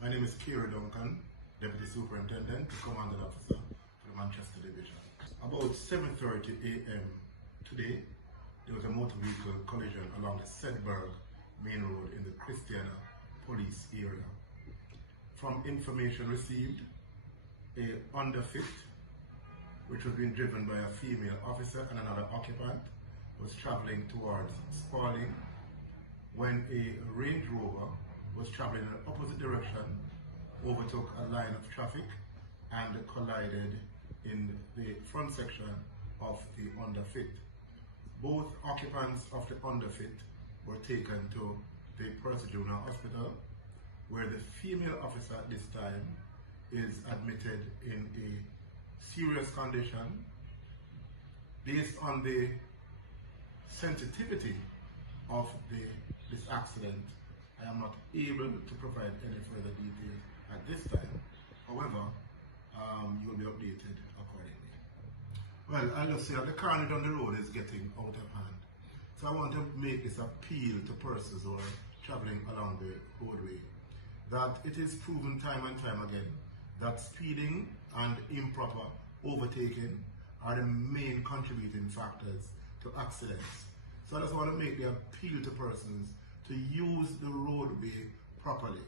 My name is Kira Duncan, Deputy Superintendent, Commanding Officer for the Manchester Division. About 7:30 a.m. today, there was a motor vehicle collision along the Sedberg main road in the Christiana police area. From information received, a underfit, which was being driven by a female officer and another occupant, was traveling towards Spalding when a Range Rover was traveling in the opposite direction, overtook a line of traffic and collided in the front section of the underfit. Both occupants of the underfit were taken to the Percy Junior Hospital, where the female officer at this time is admitted in a serious condition. Based on the sensitivity of this accident, I am not able to provide any further details at this time. However, you will be updated accordingly. Well, I'll just say that the carnage on the road is getting out of hand. So I want to make this appeal to persons who are traveling along the roadway, that it is proven time and time again that speeding and improper overtaking are the main contributing factors to accidents. So I just want to make the appeal to persons to use the roadway properly.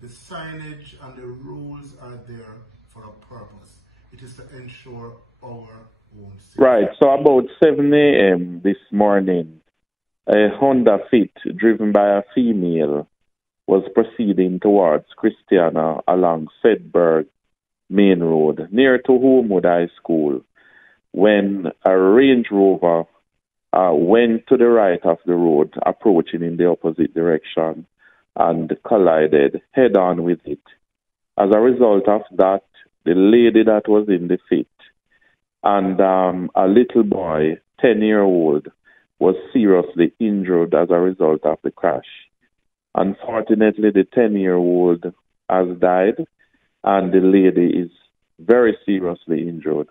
The signage and the rules are there for a purpose. It is to ensure our own safety. Right, so about 7 a.m. this morning, a Honda Fit driven by a female was proceeding towards Christiana along Sedberg Main Road near to Homewood High School when a Range Rover went to the right of the road, approaching in the opposite direction, and collided head-on with it. As a result of that, the lady that was in the Fit and a little boy, 10-year-old, was seriously injured as a result of the crash. Unfortunately, the 10-year-old has died, and the lady is very seriously injured.